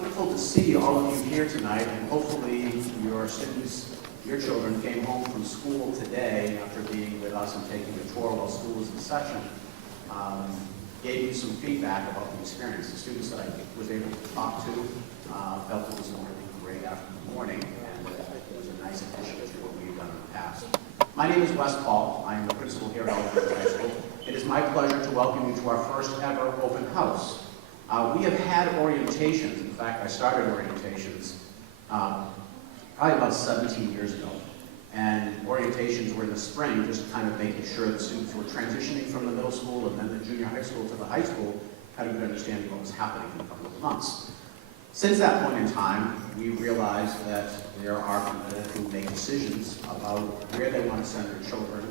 wonderful to see all of you here tonight, and hopefully your students, your children came home from school today after being with us and taking a tour while school was in session. Gave you some feedback about the experience. The students that I was able to talk to felt it was a really great morning, and it was a nice addition to what we've done in the past. My name is Wes Paul. I am the principal here at Ames High School. It is my pleasure to welcome you to our first ever open house. We have had orientations. In fact, I started orientations probably about 17 years ago. And orientations were in the spring, just kind of making sure the students were transitioning from the middle school and then the junior high school to the high school, had a good understanding of what was happening in a couple of months. Since that point in time, we realized that there are people who make decisions about where they want to send their children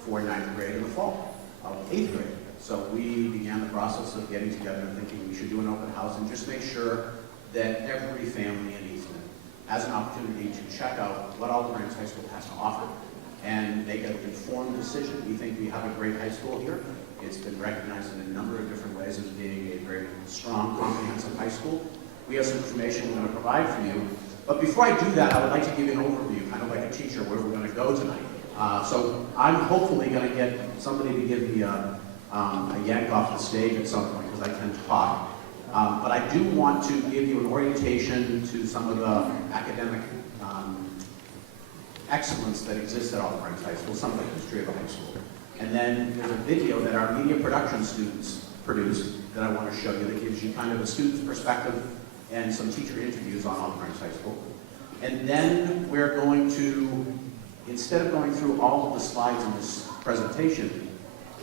for 9th grade in the fall of 8th grade. So we began the process of getting together and thinking we should do an open house and just make sure that every family in Easton has an opportunity to check out what Ames High School has to offer and make an informed decision. We think we have a great high school here. It's been recognized in a number of different ways as being a very strong, comprehensive high school. We have some information we're going to provide for you. But before I do that, I would like to give you an overview, kind of like a teacher, where we're going to go tonight. So I'm hopefully going to get somebody to give me a yank off the stage at some point, because I can talk. But I do want to give you an orientation to some of the academic excellence that exists at Ames High School, some of the history of the high school. And then there's a video that our media production students produced that I want to show you that gives you kind of a student's perspective and some teacher interviews on Ames High School. And then we're going to, instead of going through all of the slides in this presentation,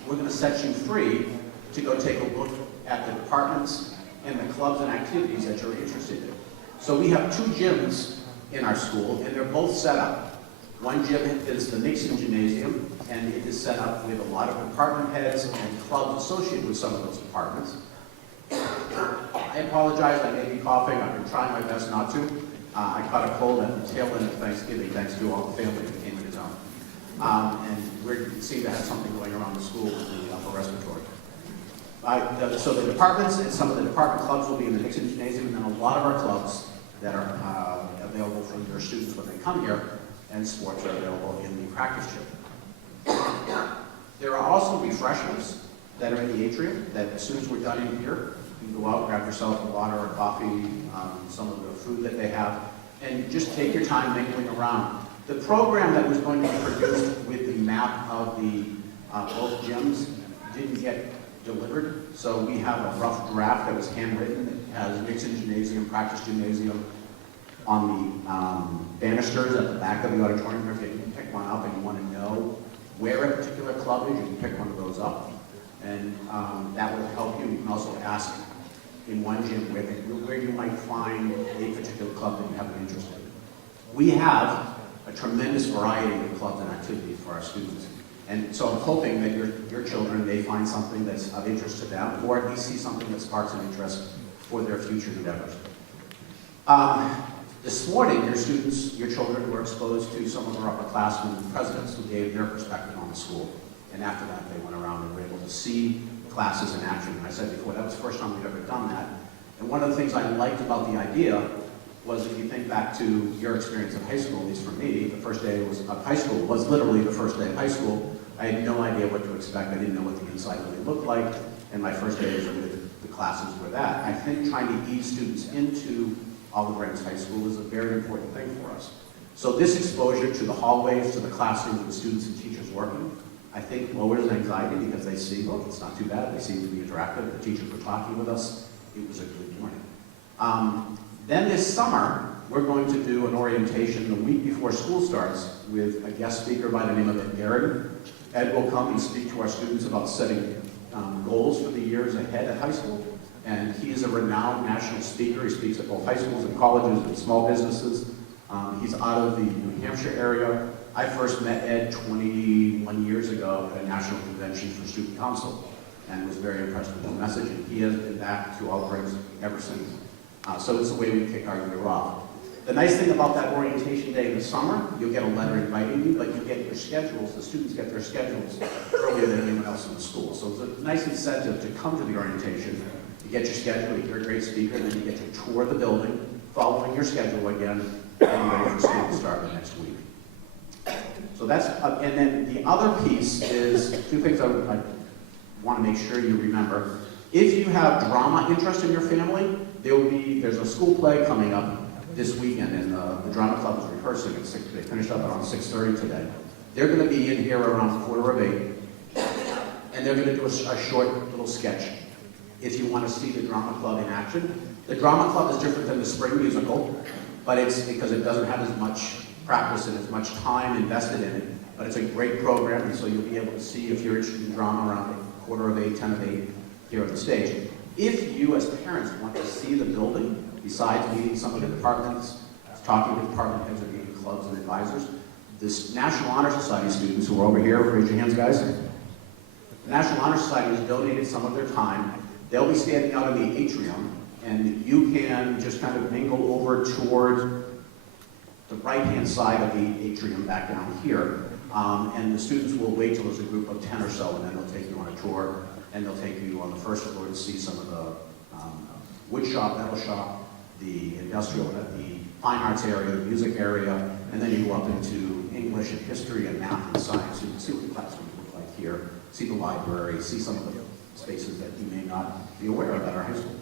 we're going to set you free to go take a look at the departments and the clubs and activities that you're interested in. So we have 2 gyms in our school, and they're both set up. One gym is the Easton Gymnasium, and it is set up with a lot of department heads and clubs associated with some of those departments. I apologize, I may be coughing. I've been trying my best not to. I caught a cold at the tail end of Thanksgiving, thanks to all the family that came in town. And we seem to have something going around the school with the upper respiratory. So the departments and some of the department clubs will be in the Easton Gymnasium, and then a lot of our clubs that are available for their students when they come here, and sports are available in the practice gym. There are also refreshments that are in the atrium that as soon as we're done in here, you can go out, grab yourself a water or coffee, some of the food that they have, and just take your time mingling around. The program that was going to be produced with the map of the both gyms didn't get delivered, so we have a rough draft that was handwritten that has Easton Gymnasium, practice gymnasium on the banisters at the back of the auditorium. If you can pick one up and you want to know where a particular club is, you can pick one of those up, and that will help you. You can also ask in one gym where you might find a particular club that you have an interest in. We have a tremendous variety of clubs and activities for our students. And so I'm hoping that your children may find something that's of interest to them, or at least see something that sparks an interest for their future endeavors. This morning, your children were exposed to some of our upperclassmen presidents who gave their perspective on the school. And after that, they went around and were able to see classes in action. And I said before, that was the first time we'd ever done that. And one of the things I liked about the idea was, if you think back to your experience of high school, at least for me, the first day of high school was literally the first day of high school. I had no idea what to expect. I didn't know what the inside really looked like. And my first days with the classes were that. I think trying to ease students into Ames High School is a very important thing for us. So this exposure to the hallways, to the classrooms with the students and teachers working, I think lowers anxiety, because they see, look, it's not too bad. They seem to be interactive. The teachers were talking with us. It was a good morning. Then this summer, we're going to do an orientation the week before school starts with a guest speaker by the name of Ed Garrett. Ed will come and speak to our students about setting goals for the years ahead at high school. And he is a renowned national speaker. He speaks at both high schools and colleges and small businesses. He's out of the New Hampshire area. I first met Ed 21 years ago at a national convention for student council and was very impressed with his message. And he has been back to Ames ever since. So it's the way we kick our year off. The nice thing about that orientation day in the summer, you'll get a letter inviting you, but you get your schedules, the students get their schedules earlier than anyone else in the school. So it's a nice incentive to come to the orientation, You get your schedule, you hear a great speaker, and then you get to tour the building, following your schedule again, getting ready for school to start the next week. So that's, and then the other piece is, two things I want to make sure you remember. If you have drama interest in your family, there's a school play coming up this weekend, and the drama club is rehearsing at 6. They finished up around 6:30 today. They're going to be in here around 7:45, and they're going to do a short little sketch. If you want to see the drama club in action, the drama club is different than the spring musical, but it's because it doesn't have as much practice and as much time invested in it. But it's a great program, and so you'll be able to see if you're interested in drama around 7:45, 7:50 here on the stage. If you, as parents, want to see the building, besides meeting some of the departments, talking to department heads of meeting clubs and advisors, this National Honor Society students who are over here, raise your hands, guys. The National Honor Society has donated some of their time. They'll be standing out in the atrium, and you can just kind of mingle over toward the right-hand side of the atrium back down here. And the students will wait till there's a group of 10 or so, and then they'll take you on a tour, and they'll take you on the first floor to see some of the wood shop, metal shop, the industrial, the fine arts area, the music area, and then you go up into English and history and math and science. You can see what the classrooms look like here, see the library, see some of the spaces that you may not be aware of at our high school.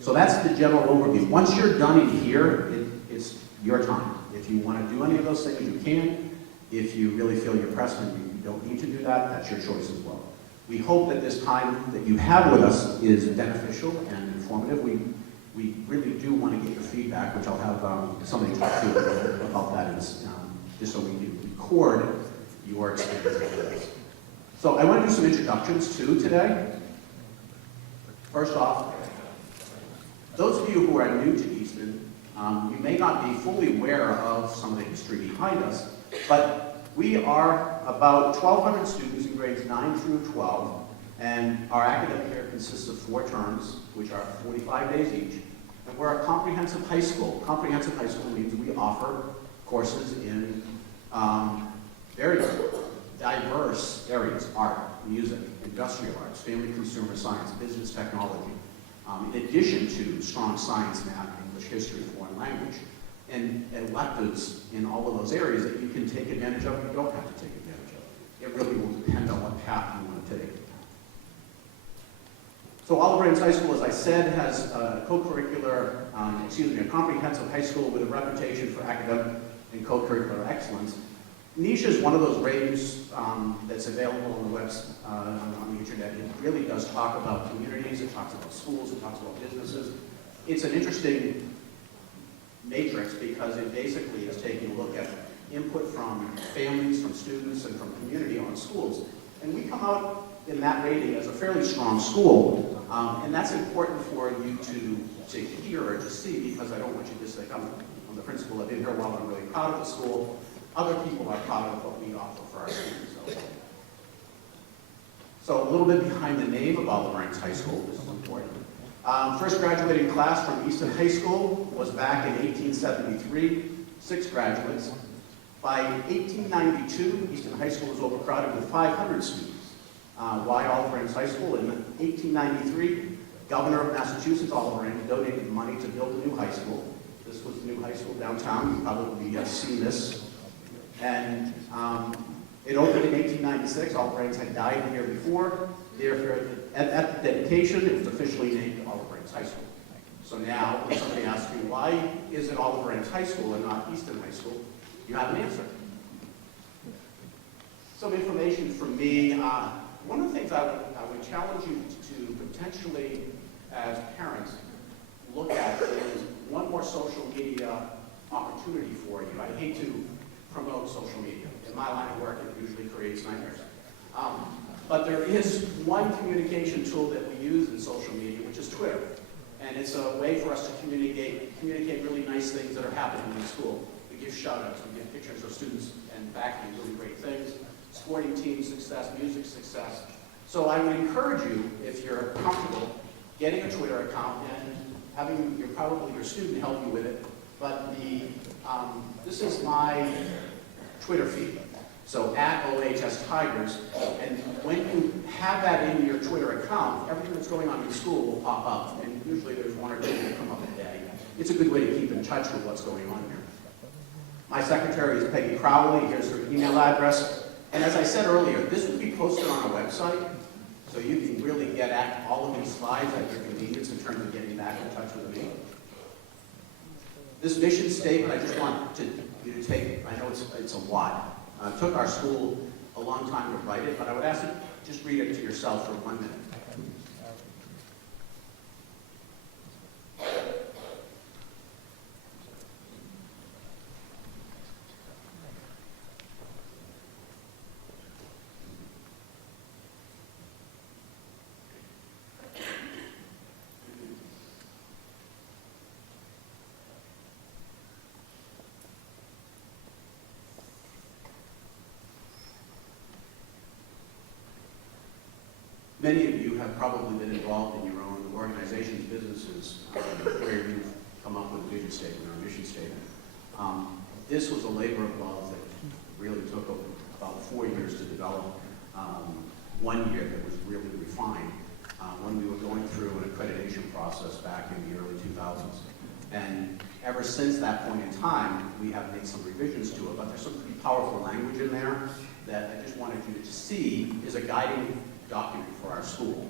So that's the general overview. Once you're done in here, it's your time. If you want to do any of those things, you can. If you really feel you're pressed and you don't need to do that, that's your choice as well. We hope that this time that you have with us is beneficial and informative. We really do want to get your feedback, which I'll have somebody talk to you about that, just so we can record your experience with this. So I want to do some introductions too today. First off, those of you who are new to Easton, you may not be fully aware of some of the history behind us, but we are about 1,200 students in grades 9 through 12, and our academic year consists of 4 terms, which are 45 days each. And we're a comprehensive high school. Comprehensive high school means we offer courses in very diverse areas: art, music, industrial arts, family consumer science, business technology, in addition to strong science, math, English, history, foreign language, and electives in all of those areas that you can take advantage of, you don't have to take advantage of. It really will depend on what path you want to take. So Oliver Ames High School, as I said, has a co-curricular, a comprehensive high school with a reputation for academic and co-curricular excellence. Niche is one of those ratings that's available on the webs, on the internet. It really does talk about communities, it talks about schools, it talks about businesses. It's an interesting matrix because it basically is taking a look at input from families, from students, and from community on schools. And we come out in that rating as a fairly strong school, and that's important for you to hear or to see, because I don't want you to think, I'm the principal, I've been here a while, I'm really proud of the school. Other people are proud of what we offer for our students. So a little bit behind the name of Oliver Ames High School, this is important. First graduating class from Easton High School was back in 1873, 6 graduates. By 1892, Easton High School was overcrowded with 500 students. Why Oliver Ames High School? In 1893, Governor of Massachusetts, Oliver Ames, donated money to build a new high school. This was the new high school downtown. You probably have seen this. And it opened in 1896. Oliver Ames had died the year before. Therefore, at the dedication, it was officially named Oliver Ames High School. So now, when somebody asks you, why is it Oliver Ames High School and not Easton High School, you have an answer. Some information from me. One of the things I would challenge you to potentially, as parents, look at is one more social media opportunity for you. I hate to promote social media. In my line of work, it usually creates nightmares. But there is one communication tool that we use in social media, which is Twitter. And it's a way for us to communicate really nice things that are happening in the school. We give shout-outs, we give pictures of students and backing really great things, sporting team success, music success. So I would encourage you, if you're comfortable, getting a Twitter account and having probably your student help you with it. But this is my Twitter feed. So at OHS Tigers, and when you have that in your Twitter account, everything that's going on in the school will pop up, and usually there's one or two that come up a day. It's a good way to keep in touch with what's going on here. My secretary is Peggy Crowley. Here's her email address. And as I said earlier, this will be posted on our website, so you can really get at all of these slides at your convenience in terms of getting back in touch with me. This mission statement, I just want you to take, I know it's a lot. It took our school a long time to write it, but I would ask you to just read it to yourself for 1 minute. Many of you have probably been involved in your own organizations, businesses, where you've come up with a vision statement or a mission statement. This was a labor of love that really took about 4 years to develop. 1 year that was really refined when we were going through an accreditation process back in the early 2000s. And ever since that point in time, we have made some revisions to it, but there's some pretty powerful language in there that I just wanted you to see is a guiding document for our school.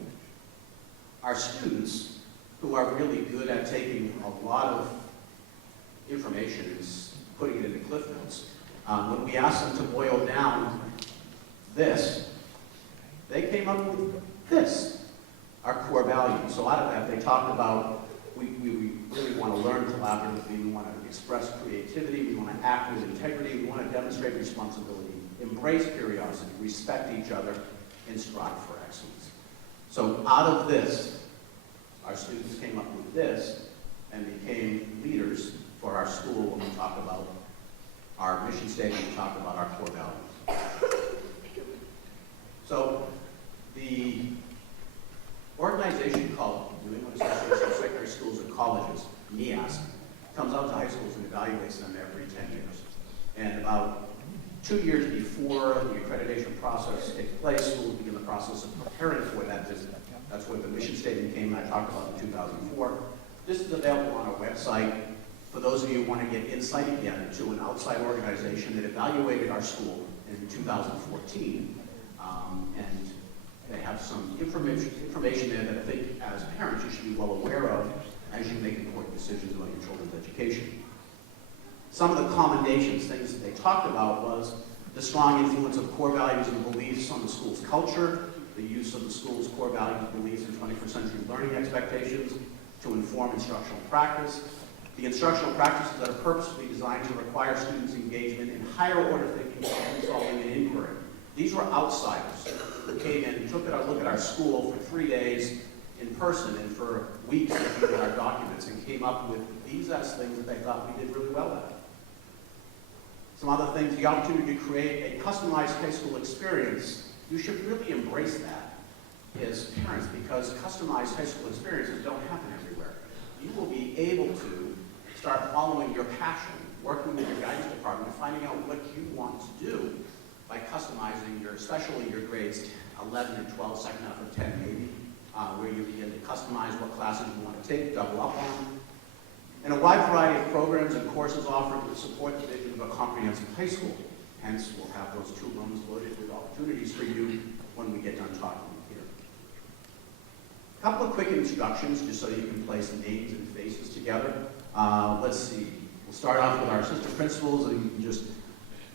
Our students, who are really good at taking a lot of information and putting it into Cliff Notes, when we asked them to boil down this, they came up with this, our core values. So out of that, they talked about we really want to learn collaboratively, we want to express creativity, we want to act with integrity, we want to demonstrate responsibility, embrace curiosity, respect each other, and strive for excellence. So out of this, our students came up with this and became leaders for our school when we talk about our mission statement, we talk about our core values. So the organization called New England Association of Secondary Schools and Colleges, NEAS, comes out to high schools and evaluates them every 10 years. And about 2 years before the accreditation process takes place, schools begin the process of preparing for that visit. That's where the mission statement came and I talked about in 2004. This is available on our website for those of you who want to get insight again to an outside organization that evaluated our school in 2014. And they have some information there that I think as parents you should be well aware of as you make important decisions about your children's education. Some of the commendations, things that they talked about was the strong influence of core values and beliefs on the school's culture, the use of the school's core values and beliefs in 21st century learning expectations to inform instructional practice. The instructional practices that are purposefully designed to require students' engagement in higher order thinking, problem solving, and inquiry. These were outsiders who came in and took a look at our school for 3 days in person and for weeks looking at our documents and came up with these as things that they thought we did really well at. Some other things, the opportunity to create a customized high school experience. You should really embrace that as parents because customized high school experiences don't happen everywhere. You will be able to start following your passion, working with your guidance department, finding out what you want to do by customizing especially your grades 11 and 12, second half of 10 maybe, where you begin to customize what classes you want to take, double up on. And a wide variety of programs and courses offered to support the vision of a comprehensive high school. Hence, we'll have those 2 rooms loaded with opportunities for you when we get done talking here. A couple of quick introductions, just so you can place names and faces together. Let's see. We'll start off with our assistant principals, and you can just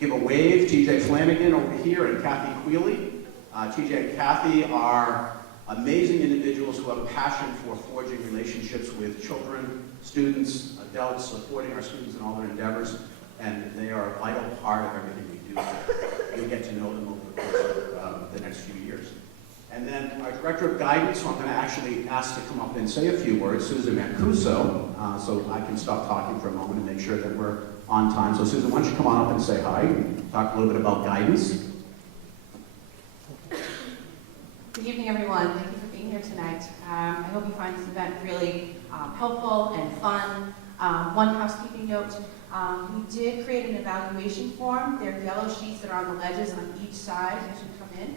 give a wave. TJ Flanagan over here and Kathy Quealy. TJ and Kathy are amazing individuals who have a passion for forging relationships with children, students, adults, supporting our students in all their endeavors, and they are a vital part of everything we do. You'll get to know them over the course of the next few years. And then our Director of Guidance, who I'm going to actually ask to come up and say a few words, Susan Mancuso, so I can stop talking for a moment and make sure that we're on time. So Susan, why don't you come on up and say hi, and talk a little bit about guidance. Good evening, everyone. Thank you for being here tonight. I hope you find this event really helpful and fun. One housekeeping note, we did create an evaluation form. There are yellow sheets that are on the ledges on each side as you come in.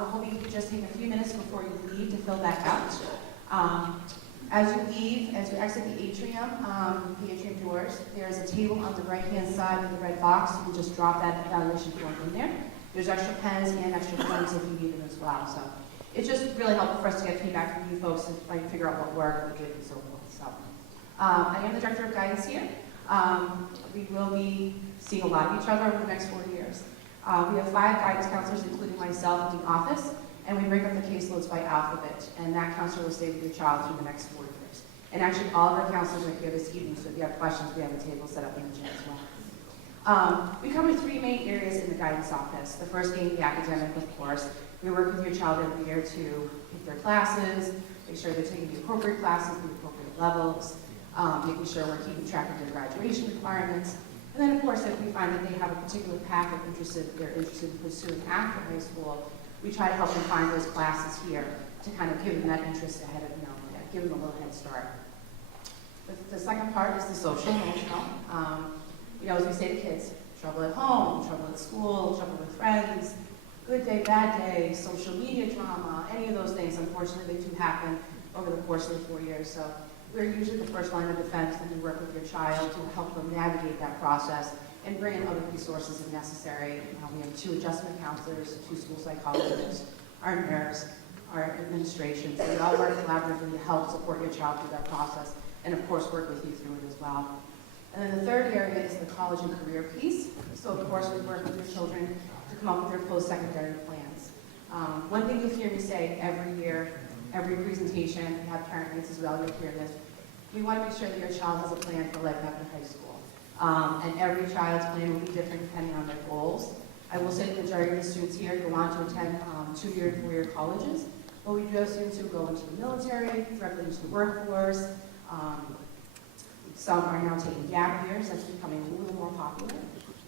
We're hoping you can just take a few minutes before you leave to fill that out. As you leave, as you exit the atrium doors, there's a table on the right-hand side with a red box. You can just drop that evaluation form in there. There's extra pens and extra forms if you need them as well. So it's just really helpful for us to get feedback from you folks and like, figure out what worked, what didn't, and so forth. So I am the Director of Guidance here. We will be seeing a lot of each other over the next 4 years. We have 5 guidance counselors, including myself, in the office, and we break up the caseloads by alphabet, and that counselor will stay with your child through the next 4 years. And actually, all of our counselors are here this evening, so if you have questions, we have a table set up in the gym as well. We cover 3 main areas in the guidance office. The first being the academic, of course. We work with your child every year to pick their classes, make sure they're taking the appropriate classes, the appropriate levels, making sure we're keeping track of their graduation requirements. And then, of course, if we find that they have a particular path they're interested in pursuing after high school, we try to help them find those classes here to kind of give them that interest ahead of, give them a little head start. The second part is the social emotional. As we say to kids, trouble at home, trouble at school, trouble with friends, good day, bad day, social media drama, any of those things, unfortunately, they do happen over the course of the 4 years. So we're usually the first line of defense when we work with your child to help them navigate that process and bring in other resources if necessary. We have 2 adjustment counselors, 2 school psychologists, our nurse, our administration. So we all work collaboratively to help support your child through that process and, of course, work with you through it as well. And then the third area is the college and career piece. So, of course, we work with your children to come up with their post-secondary plans. One thing you'll hear me say every year, every presentation, we have parent meetings as well, you'll hear this. We want to make sure that your child has a plan for life after high school. And every child's plan will be different depending on their goals. I will say the majority of the students here go on to attend 2-year and 4-year colleges, but we do have students who go into the military, directly into the workforce. Some are now taking gap years. That's becoming a little more popular.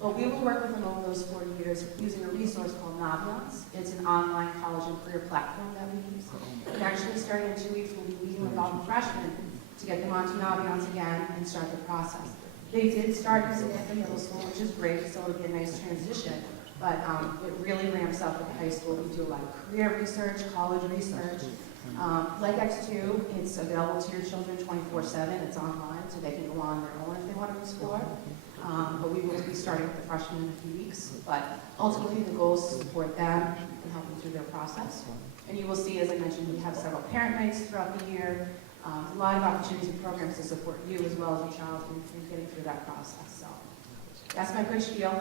But we will work with them over those 4 years using a resource called Naviance. It's an online college and career platform that we use. And actually, starting in 2 weeks, we'll be meeting with all the freshmen to get them onto Naviance again and start the process. They did start using it at the middle school, which is great, so it'll be a nice transition. But it really ramps up at the high school. We do a lot of career research, college research. Like X2, it's available to your children 24/7. It's online, so they can go on their own if they want to explore. But we will be starting with the freshmen in a few weeks. But ultimately, the goal is to support them and help them through their process. And you will see, as I mentioned, we have several parent nights throughout the year. A lot of opportunities and programs to support you as well as your child in getting through that process. So that's my quick spiel.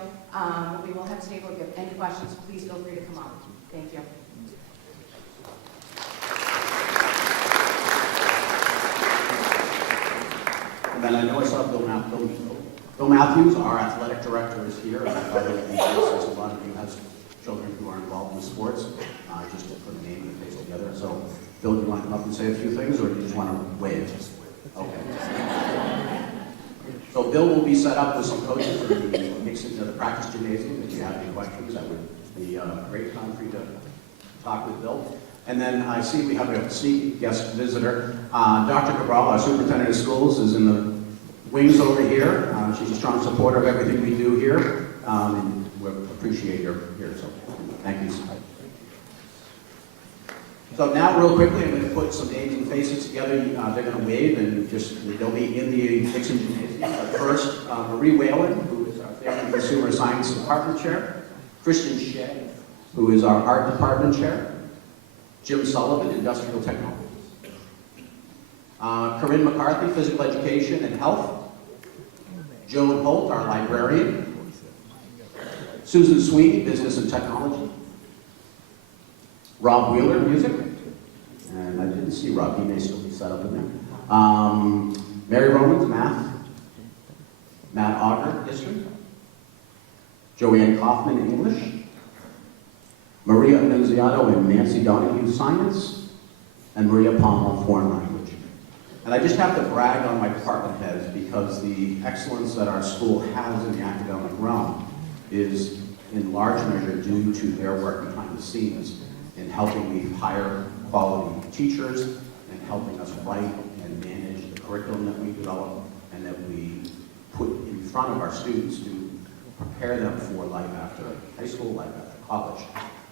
We will have a table. If you have any questions, please feel free to come up. Thank you. And then I know I saw Bill Matthews, our athletic director, is here. And I thought it would be nice, since a lot of you have children who are involved in sports, just to put a name and a face together. So, Bill, do you want to come up and say a few things, or do you just want to wave? Okay. So Bill will be set up with some coaches for the mixing to the practice gymnasium. If you have any questions, that would be a great time for you to talk with Bill. And then I see we have a sneaky guest visitor. Dr. Cabral, our superintendent of schools, is in the wings over here. She's a strong supporter of everything we do here, and we appreciate her here. So thank you. So now, real quickly, I'm going to put some names and faces together. They're going to wave, and they'll be in the Dixon Gymnasium. But first, Marie Whalen, who is our Family and Consumer Science Department Chair. Christian Shea, who is our Art Department Chair. Jim Sullivan, Industrial Technologies. Corinne McCarthy, Physical Education and Health. Joan Holt, our librarian. Susan Sweeney, Business and Technology. Rob Wheeler, Music. And I didn't see Rob, he may still be set up in there. Mary Romans, Math. Matt Auger, History. Joanne Kaufman, English. Maria Annunziato and Nancy Donahue, Science, and Maria Palma, Foreign Language. And I just have to brag on my department heads because the excellence that our school has in the academic realm is in large measure due to their work behind the scenes in helping me hire quality teachers and helping us write and manage the curriculum that we develop and that we put in front of our students to prepare them for life after high school, life after college.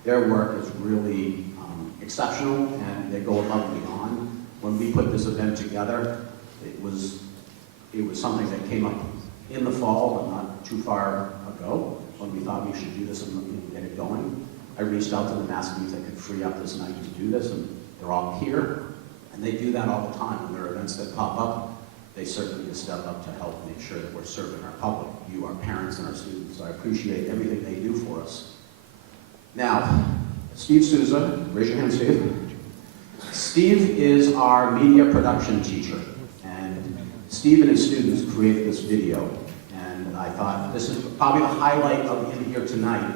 Their work is really exceptional, and they go above and beyond. When we put this event together, it was something that came up in the fall, but not too far ago, when we thought we should do this and get it going. I reached out to the Mascoutes that could free up this night to do this, and they're all here. And they do that all the time. When there are events that pop up, they certainly step up to help make sure that we're serving our public, you, our parents, and our students. So I appreciate everything they do for us. Now, Steve Souza, raise your hand, Steve. Steve is our media production teacher, and Steve and his students created this video. And I thought this is probably the highlight of him here tonight,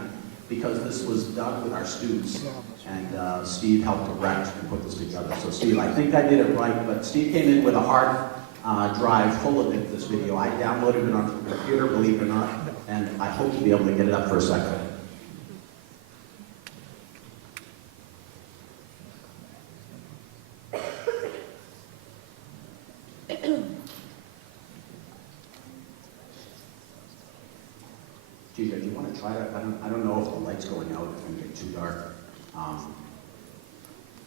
because this was done with our students, and Steve helped direct and put this together. So Steve, I think I did it right, but Steve came in with a hard drive full of this video. I downloaded it onto the computer, believe it or not, and I hope to be able to get it up for a second. TJ, do you want to try that? I don't know if the light's going out, if it's going to get too dark.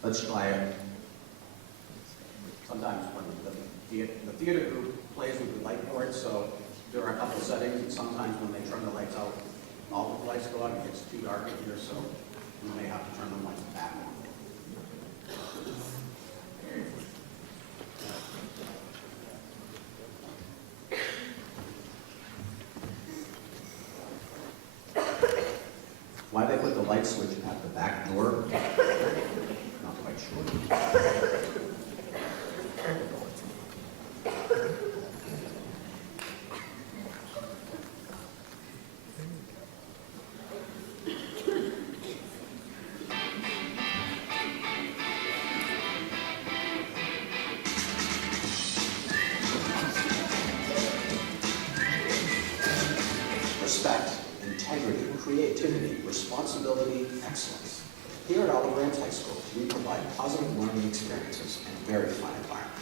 Let's try it. Sometimes when the theater group plays with the light board, so there are a couple settings, and sometimes when they turn the lights out, all the lights go out, and it gets too dark in here, so we may have to turn the lights back on. Why they put the light switch at the back door? Not quite sure. Respect, integrity, creativity, responsibility, excellence. Here at Olive Branch High School, we provide positive learning experiences and a very fun environment.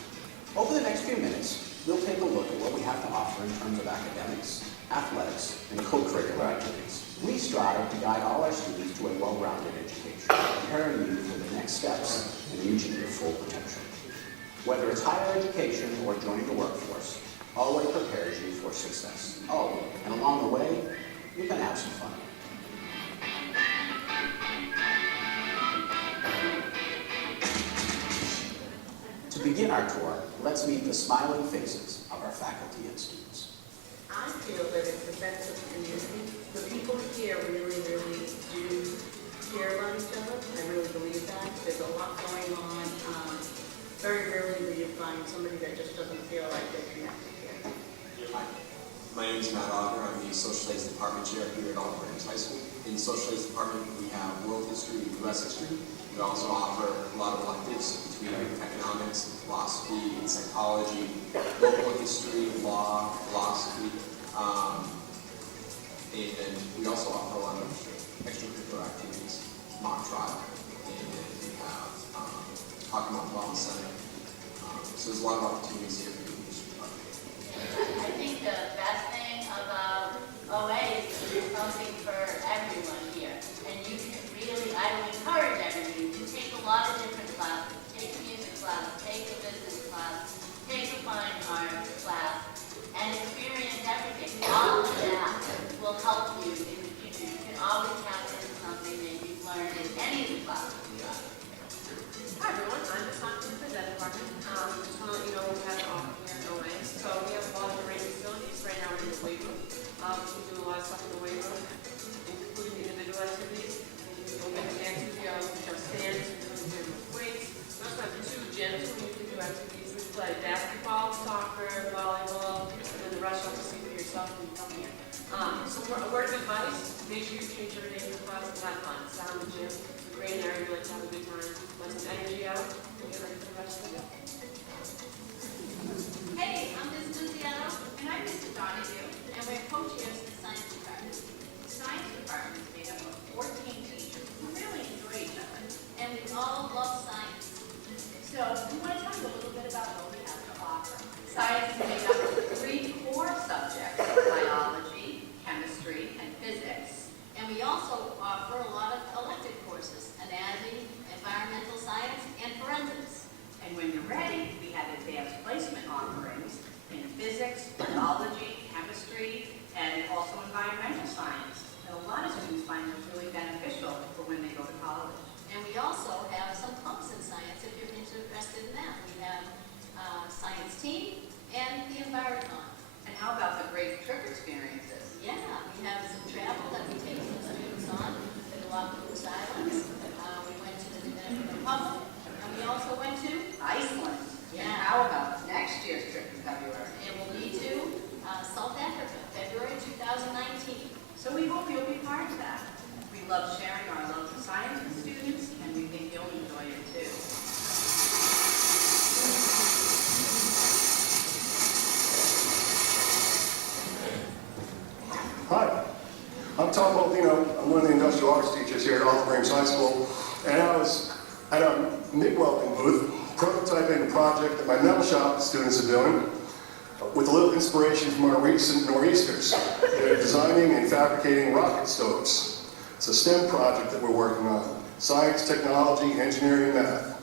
Over the next few minutes, we'll take a look at what we have to offer in terms of academics, athletics, and co-curricular activities. We strive to guide all our students to a well-rounded education, preparing you for the next steps in reaching your full potential. Whether it's higher education or joining the workforce, always prepares you for success. Oh, and along the way, you can have some fun. To begin our tour, let's meet the smiling faces of our faculty and students. I feel that it's the best of the community. The people here really, really do care about each other. I really believe that. There's a lot going on. Very rarely will you find somebody that just doesn't feel like they're connected here. Hi, my name is Matt Auger. I'm the Social Studies Department Chair here at Olive Branch High School. In the Social Studies Department, we have world history and U.S. history. We also offer a lot of electives between economics, philosophy, and psychology, local history, law, philosophy, and we also offer a lot of extracurricular activities, mock trial, and we have talking about wellness center. So there's a lot of opportunities here for the history department. I think the best thing about OA is there's something for everyone here. And you can really, I would encourage everyone to take a lot of different classes. Take a music class, take a business class, take a fine art class, and experience everything. All of that will help you in the future. You can always tap into something that you've learned in any of the classes you have. Hi everyone, I'm the Science and Ed Department. Just want to let you know we have an office here in OA. So we have a lot of great facilities. Right now we're in the weight room. We do a lot of stuff in the weight room, including individual activities. You can go get the activities, we have stands, we can do weights. We also have 2 gyms where you can do activities. We play basketball, soccer, volleyball, and then the rest you have to see for yourself when you come here. So a word of advice, make sure you change your day in the class and have fun. It's down in the gym. It's a great area, you like to have a good time. Let some energy out, and get ready for the rest of the day. Hey, I'm Ms. Luciano, and I'm Mr. Donahue, and we're co-chairs of the Science Department. The Science Department is made up of 14 teachers who really enjoy each other, and we all love science. So we want to talk a little bit about what we have to offer. Science is made up of 3 great trip experiences. Yeah, we have some travel that we take some students on to the Galapagos Islands. We went to the Dominican Republic, and we also went to Iceland. Yeah. And how about next year's trip in February? and we'll be to South Africa, February 2019. So we hope you'll be part of that. We love sharing our love for science with students, and we think you'll enjoy it too. Hi, I'm Tom Baldino. I'm one of the industrial arts teachers here at Oliver Ames High School, and I was at a MIG welding booth prototyping a project that my metal shop students are doing with a little inspiration from our recent Nor'easters. They're designing and fabricating rocket stoves. It's a STEM project that we're working on: science, technology, engineering, and math.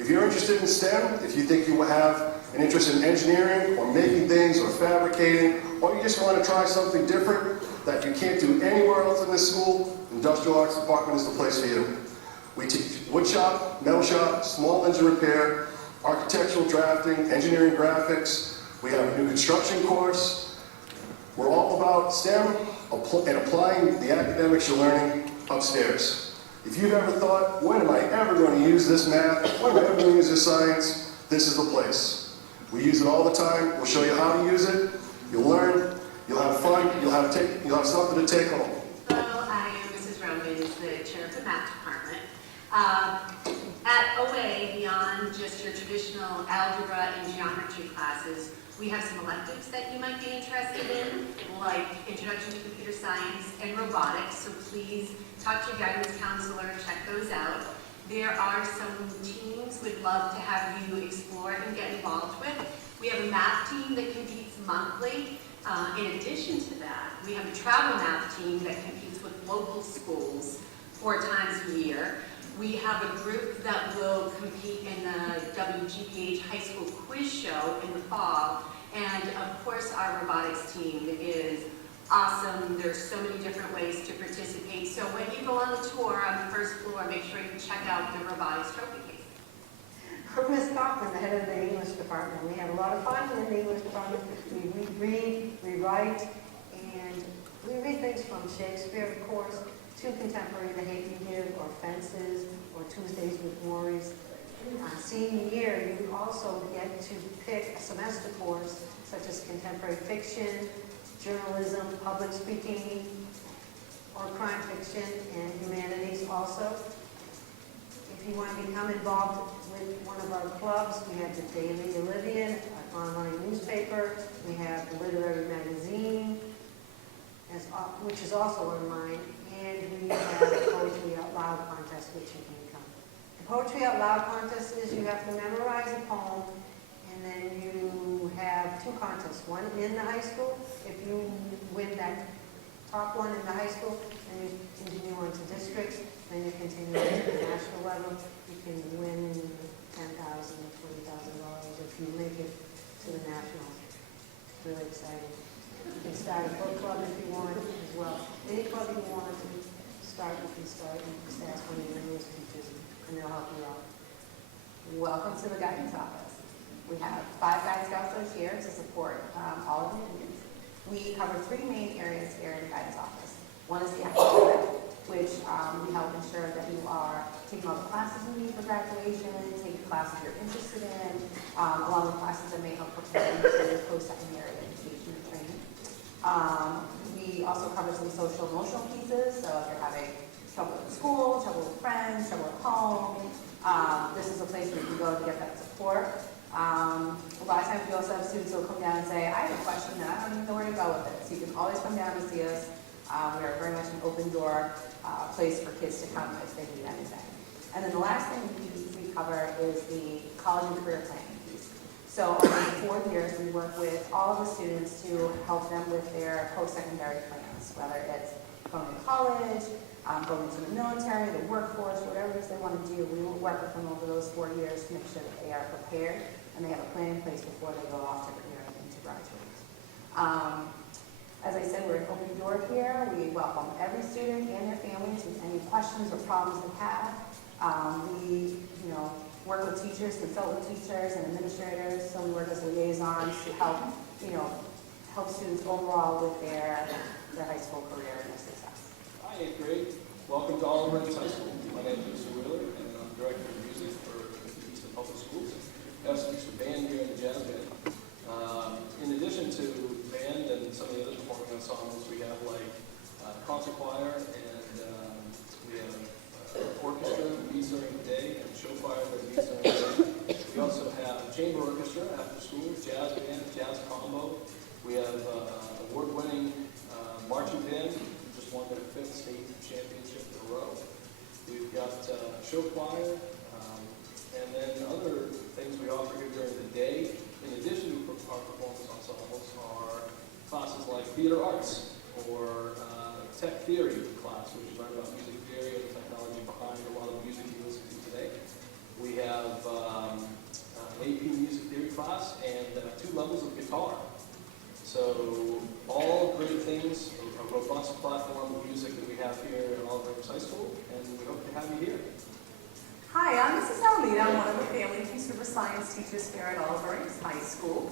If you're interested in STEM, if you think you have an interest in engineering or making things or fabricating, or you just want to try something different that you can't do anywhere else in this school, Industrial Arts Department is the place for you. We teach wood shop, metal shop, small engine repair, architectural drafting, engineering graphics. We have a new construction course. We're all about STEM and applying the academics you're learning upstairs. If you've ever thought, when am I ever going to use this math? When am I ever going to use this science? This is the place. We use it all the time. We'll show you how to use it. You'll learn. You'll have fun. You'll have something to take home. Hello, I am Mrs. Roman, the chair of the math department. At OA, beyond just your traditional algebra and geometry classes, we have some electives that you might be interested in, like Introduction to Computer Science and Robotics, so please talk to your guidance counselor, check those out. There are some teams we'd love to have you explore and get involved with. We have a math team that competes monthly. In addition to that, we have a travel math team that competes with local schools 4 times a year. We have a group that will compete in the WGPH High School Quiz Show in the fall. And of course, our robotics team is awesome. There's so many different ways to participate. So when you go on the tour on the first floor, make sure you check out the robotics trophy case. I'm Ms. Kaufman, the head of the English department. We have a lot of fun in the English department. We read, we write, and we read things from Shakespeare, of course, to contemporary, The Hate You Give, or Fences, or Tuesdays with Worries. Senior year, you also get to pick a semester course such as contemporary fiction, journalism, public speaking, or crime fiction, and humanities also. If you want to become involved with one of our clubs, we have the Daily Olivian, our online newspaper. We have the Literary Magazine, which is also online, and we have the Poetry Out Loud contest, which you can become. The Poetry Out Loud contest is you have to memorize a poem, and then you have 2 contests. One in the high school. If you win that top one in the high school, then you continue on to districts, then you continue on to the national level. You can win $10,000 or $20,000 if you make it to the nationals. It's really exciting. You can start a book club if you want as well. Any club you want to start, you can start. You can just ask one of your English teachers, and they'll help you out. Welcome to the guidance office. We have 5 guidance counselors here to support all of the opinions. We cover 3 main areas here in the guidance office. One is the academic, which we help ensure that you are taking all the classes you need for graduation, taking classes you're interested in, along with classes that may help prepare you for your post-secondary education and training. We also cover some social emotional pieces, so if you're having trouble in school, trouble with friends, trouble at home, this is a place where you can go to get that support. A lot of times we also have students who will come down and say, I have a question and I don't even know where to go with it. So you can always come down and see us. We are very much an open door place for kids to come if they need anything. And then the last thing we cover is the college and career planning piece. So over the 4 years, we work with all of the students to help them with their post-secondary plans, whether it's going to college, going to the military, the workforce, whatever it is they want to do. We will work with them over those 4 years to make sure that they are prepared and they have a plan in place before they go off to prepare and to graduate. As I said, we're an open door here. We welcome every student and their families with any questions or problems they have. We, work with teachers, consult with teachers and administrators. So we work as liaisons to help, help students overall with their high school career and their success. Hi, 8th grade. Welcome to Olive Branch High School. My name is Mr. Wheeler, and I'm Director of Music for the Easton Public Schools. I also teach the band here in the jazz band. In addition to band and some of the other performing ensembles, we have like concert choir, and we have orchestra that meets during the day, and show choir that meets during the day. We also have chamber orchestra after school, jazz band, jazz combo. We have award-winning marching band, who just won their 5th state championship in a row. We've got show choir, and then other things we offer here during the day. In addition to our performance ensembles are classes like theater arts or tech theory class, which is learn about music theory and the technology behind a lot of the music you listen to today. We have an AP music theory class and 2 levels of guitar. So all great things, a robust platform of music that we have here at Olive Branch High School, and we hope to have you here. Hi, I'm Mrs. Alameda. I'm one of the family consumer science teachers here at Olive Branch High School.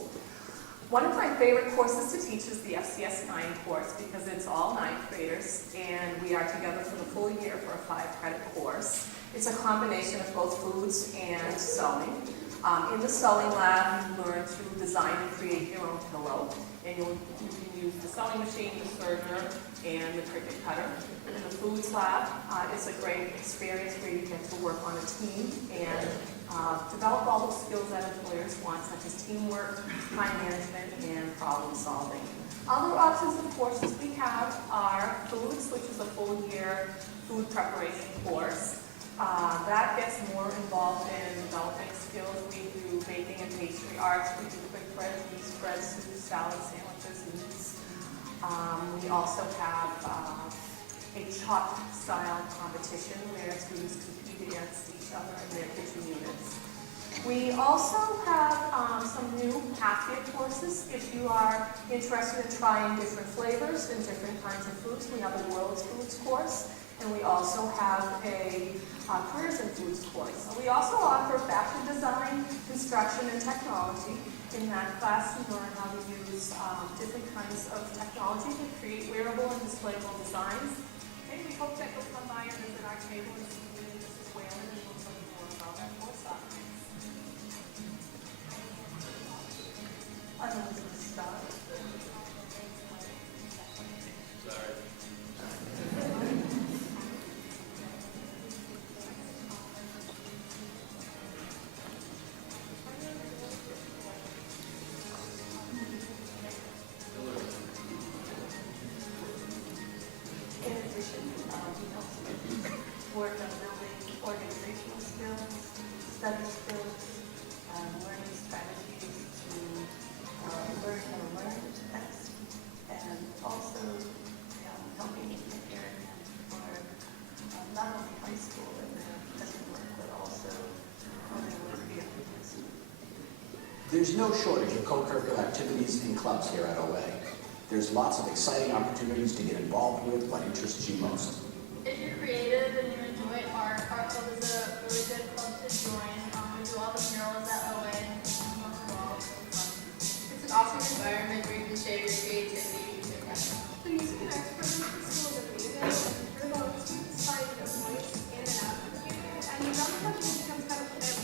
One of my favorite courses to teach is the FCS 9 course because it's all 9th graders and we are together for the full year for a 5-credit course. It's a combination of both foods and sewing. In the sewing lab, you learn to design and create your own pillow, and you can use the sewing machine, the serger, and the Cricut cutter. In the foods lab, it's a great experience where you get to work on a team and develop all those skills that employers want, such as teamwork, time management, and problem solving. Other options of courses we have are foods, which is a full year food preparation course. That gets more involved in developing skills. We do baking and pastry arts. We do quick breads, yeast breads, soups, salads, sandwiches, meats. We also have a chalk style competition where students compete against each other in their kitchen units. We also have some new half-year courses. If you are interested in trying different flavors and different kinds of foods, we have a world's foods course, and we also have a careers in foods course. We also offer fashion design, construction, and technology. In that class, you learn how to use different kinds of technology to create wearable and displayable designs. And we hope that you'll come by and visit our table and see me and Mrs. Whalen, and we'll tell you more about that course offerings. I'm Elizabeth Starr. Sorry. In addition, we help students work on building organizational skills, study skills, learning strategies to learn how to learn best, and also helping prepare them for not only high school and their present work, but also when they work beyond high school. There's no shortage of co-curricular activities and clubs here at OA. There's lots of exciting opportunities to get involved with what interests you most. If you're creative and you enjoy art, art club is a really good club to join. We do all the murals at OA. It's an awesome environment where you can share your creativity with your friends. The music and arts program at the school is amazing. We're about students find their voice in and out of the community, and the drama club becomes kind of fun.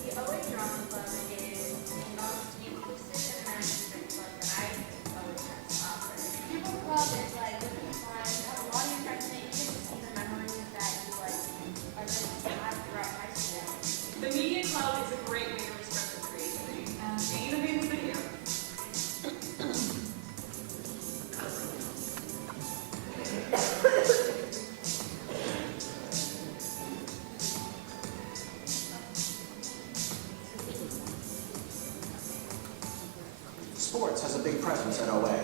The OA Drama Club is the most inclusive and immersive club that I always have to offer. People Club is like really fun. You have a lot of your friends that you get to see the memories that you like are going to have throughout high school. The media club is a great way to express your creativity. Jane and Ames are here. Sports has a big presence at OA.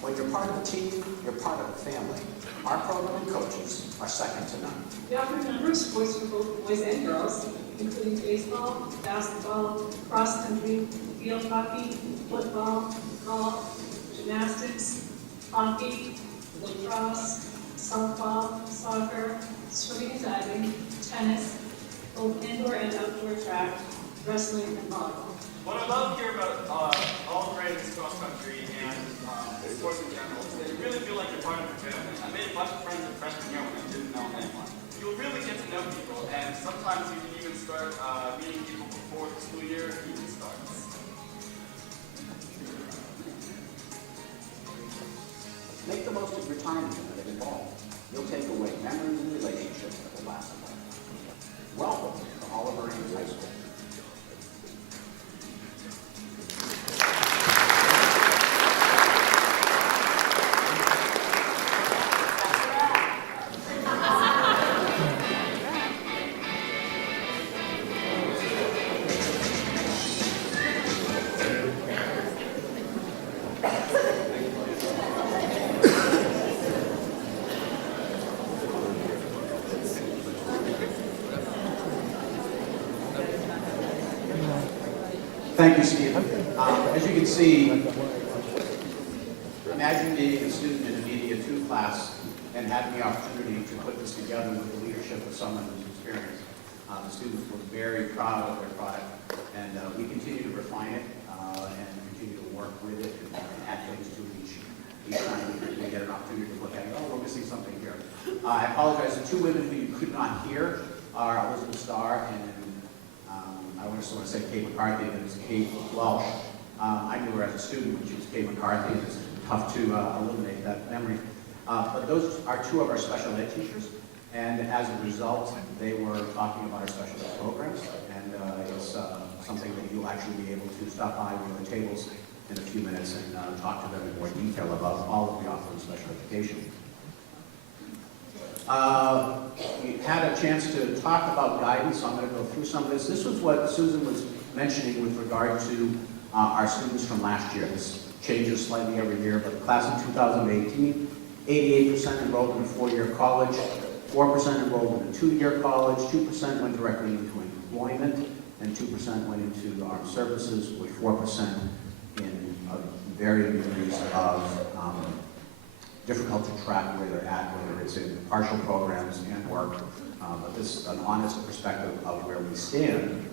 When you're part of a team, you're part of a family. Our program and coaches are second to none. We offer a number of sports for both boys and girls, including baseball, basketball, cross country, field hockey, football, golf, gymnastics, hockey, lacrosse, softball, soccer, swimming and diving, tennis, both indoor and outdoor track, wrestling, and volleyball. What I love here about Olive Branch cross country and this course in general is that you really feel like you're part of the family. I made a bunch of friends in freshman year when I didn't know anyone. You'll really get to know people, and sometimes you can even start meeting people before the school year even starts. Make the most of your time that it involved. You'll take away memories and relationships that will last a lifetime. Welcome to Oliver Ames High School. Thank you, Steve. As you can see, imagine being a student in a Media 2 class and having the opportunity to put this together with the leadership of someone who's experienced. The students were very proud of their product, and we continue to refine it and continue to work with it and add things to it each time we get an opportunity to look at it. Oh, we're missing something here. I apologize. The two women who you could not hear are Elizabeth Starr and I just want to say Kate McCarthy, and it's Kate Welsh. I knew her as a student when she was Kate McCarthy, and it's tough to eliminate that memory. But those are two of our special ed teachers, and as a result, they were talking about our special ed programs, and it's something that you'll actually be able to stop by one of the tables in a few minutes and talk to them in more detail about all of the offerings of special education. We had a chance to talk about guidance, so I'm going to go through some of this. This was what Susan was mentioning with regard to our students from last year. This changes slightly every year, but the class of 2018, 88% enrolled in a 4-year college, 4% enrolled in a 2-year college, 2% went directly into employment, and 2% went into the armed services, with 4% in varying degrees of difficult to track where they're at, whether it's in partial programs and work, but this is an honest perspective of where we stand.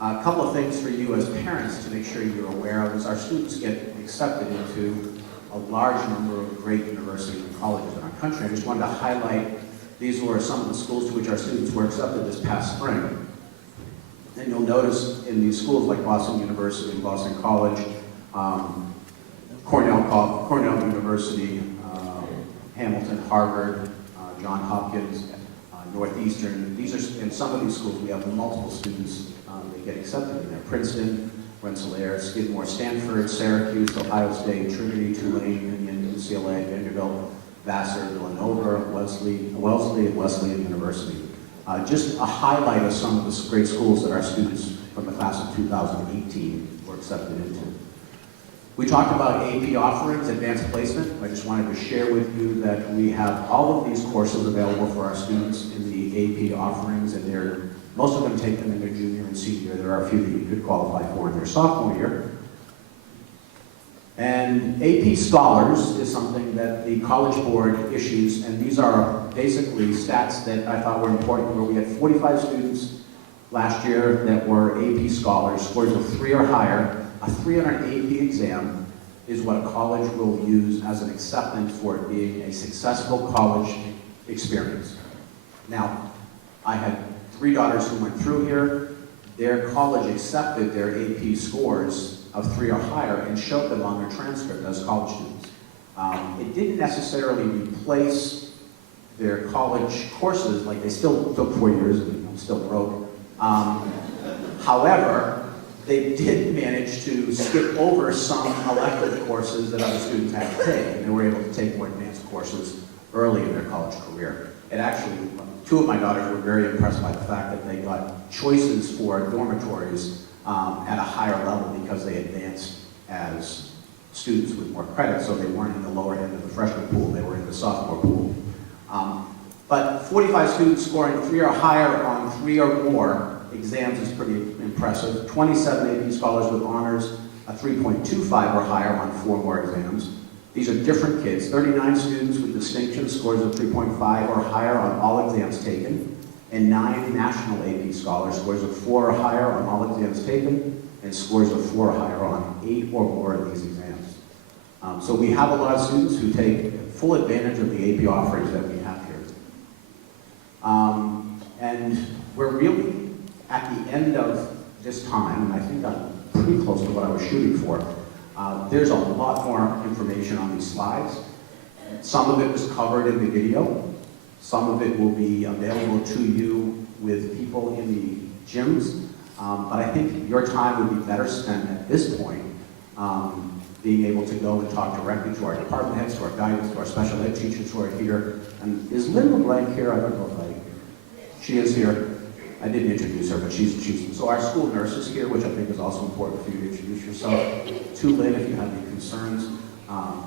A couple of things for you as parents to make sure you're aware of is our students get accepted into a large number of great universities and colleges in our country. I just wanted to highlight these were some of the schools to which our students were accepted this past spring. And you'll notice in these schools like Boston University, Boston College, Cornell University, Hamilton, Harvard, Johns Hopkins, Northeastern. These are, in some of these schools, we have multiple students that get accepted in there. Princeton, Rensselaer, Skidmore, Stanford, Syracuse, Ohio State, Trinity, Tulane, Union, UCLA, Vanderbilt, Vassar, Villanova, Wellesley, and Wesleyan University. Just a highlight of some of the great schools that our students from the class of 2018 were accepted into. We talked about AP offerings, advanced placement. I just wanted to share with you that we have all of these courses available for our students in the AP offerings, and most of them take them in their junior and senior year. There are a few that you could qualify for in their sophomore year. And AP Scholars is something that the College Board issues, and these are basically stats that I thought were important, where we had 45 students last year that were AP Scholars, scores of 3 or higher. A 3 on an AP exam is what a college will use as an acceptance for it being a successful college experience. Now, I had 3 daughters who went through here. Their college accepted their AP scores of 3 or higher and showed them on their transcript as college students. It didn't necessarily replace their college courses, like they still took 4 years and I'm still broke. However, they did manage to skip over some elective courses that other students had to take, and they were able to take more advanced courses early in their college career. It actually, 2 of my daughters were very impressed by the fact that they got choices for dormitories at a higher level because they advanced as students with more credit, so they weren't in the lower end of the freshman pool, they were in the sophomore pool. But 45 students scoring 3 or higher on 3 or more exams is pretty impressive. 27 AP Scholars with honors, a 3.25 or higher on 4 more exams. These are different kids. 39 students with distinction, scores of 3.5 or higher on all exams taken, and 9 national AP Scholars, scores of 4 or higher on all exams taken, and scores of 4 or higher on 8 or more of these exams. So we have a lot of students who take full advantage of the AP offerings that we have here. And we're really at the end of this time, and I think I'm pretty close to what I was shooting for. There's a lot more information on these slides. Some of it was covered in the video. Some of it will be available to you with people in the gyms. But I think your time would be better spent at this point being able to go and talk directly to our department heads, to our guidance, to our special ed teachers who are here. And is Lynn LeBlanc here? I don't know if she is here. I didn't introduce her, but she's so our school nurse is here, which I think is also important for you to introduce yourself to Lynn if you have any concerns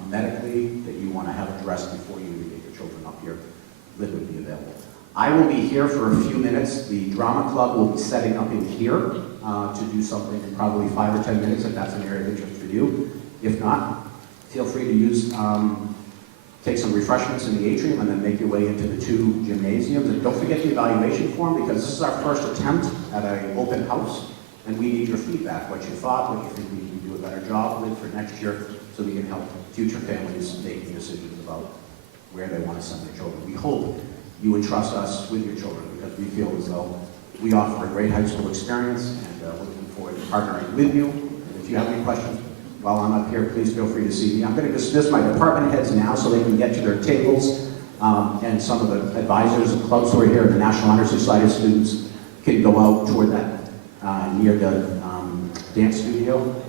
medically that you want to have addressed before you get your children up here. Lynn would be available. I will be here for a few minutes. The drama club will be setting up in here to do something in probably 5 or 10 minutes if that's an area of interest for you. If not, feel free to use take some refreshments in the atrium and then make your way into the 2 gymnasiums. And don't forget the evaluation form because this is our first attempt at an open house and we need your feedback, what you thought, what you think we can do a better job with for next year so we can help future families making decisions about where they want to send their children. We hope you entrust us with your children because we feel as though we offer a great high school experience and looking forward to partnering with you. And if you have any questions, while I'm up here, please feel free to see me. I'm going to dismiss my department heads now so they can get to their tables, and some of the advisors and clubs who are here, the National Honor Society students, can go out toward that near the dance studio.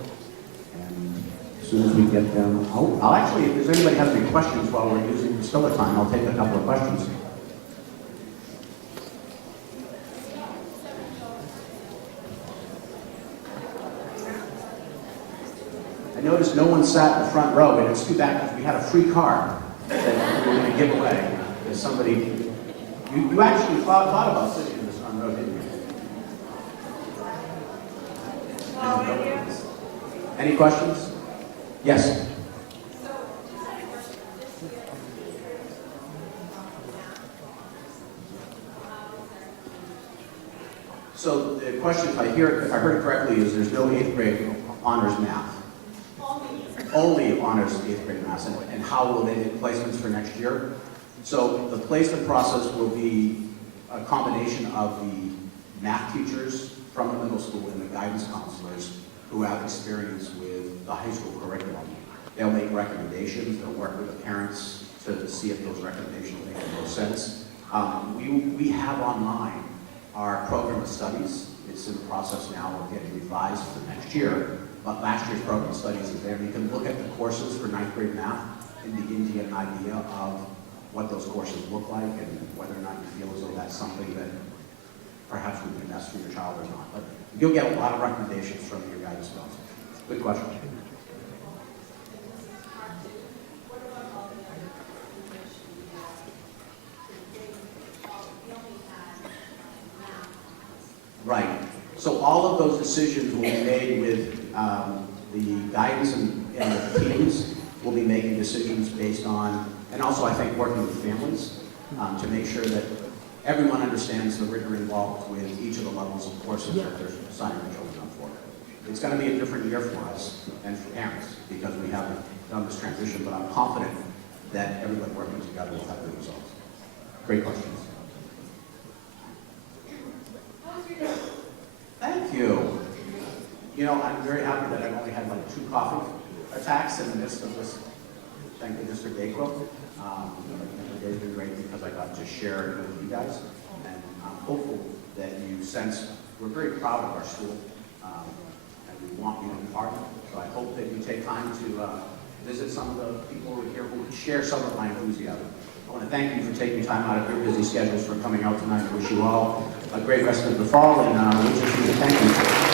And as soon as we get them out, I'll actually, if there's anybody has any questions while we're using still a time, I'll take a couple of questions. I noticed no one sat in the front row, and it's too bad because we had a free car that we were going to give away. There's somebody, you actually thought about sitting in this front row, didn't you? Any questions? Yes. So the question, if I heard it correctly, is there's no 8th grade honors math. Only honors 8th grade math, and how will they make placements for next year? So the placement process will be a combination of the math teachers from the middle school and the guidance counselors who have experience with the high school curriculum. They'll make recommendations, they'll work with the parents to see if those recommendations make the most sense. We have online our program of studies. It's in the process now of getting revised for next year. But last year's program studies is there. You can look at the courses for 9th grade math and begin to get an idea of what those courses look like and whether or not you feel as though that's something that perhaps would be best for your child or not. But you'll get a lot of recommendations from your guidance counselor. Good question. Right. So all of those decisions will be made with the guidance and the teams will be making decisions based on, and also I think working with families to make sure that everyone understands the rigor involved with each of the levels of courses that they're signing their children up for. It's going to be a different year for us and for parents because we haven't done this transition, but I'm confident that everybody working together will have good results. Great questions. Thank you. You know, I'm very happy that I've only had like 2 coffee attacks in the midst of this. Thank you, Mr. Dayquil. The day's been great because I got to share it with you guys. And I'm hopeful that you sense we're very proud of our school and we want you to be part of it. So I hope that you take time to visit some of the people who are here who share some of my enthusiasm. I want to thank you for taking time out of your busy schedules for coming out tonight. I wish you all a great rest of the fall and we just thank you.